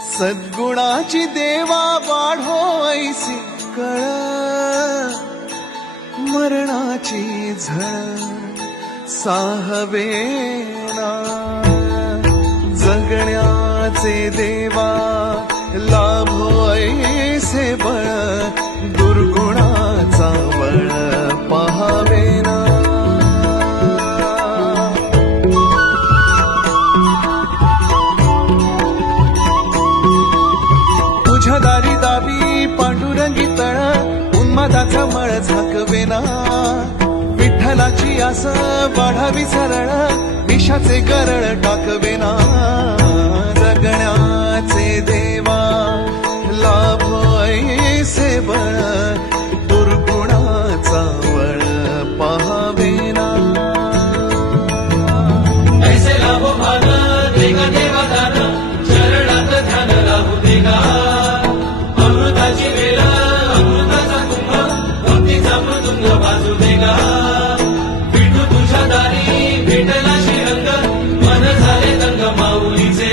सद्गुणाची देवा वाढो ऐसी कळ, मरणाची झळ साहवेना, जगण्याचे देवा लाभो ऐसे बळ, दुर्गुणाचा बळ पहावेना. तुझ्या दारी दावी पांडुरंगी तळ, उन्मादाचा मळ झाकवेना, विठ्ठलाची आस वाढावी सरळ, विषाचे गरळ टाकवेना. जगण्याचे देवा लाभो ऐसे बळ, दुर्गुणाचा बळ पहावेना. ऐसे लाभो भान देगा देवा दान, शरणात ध्यान लाभू देगा. अमृताची वेल अमृताचा कुंभ, भक्तीचा मृदुंग बाजू देगा. विठू तुझ्या दारी भेटला श्रीरंग, मन झाले दंग माऊलीचे.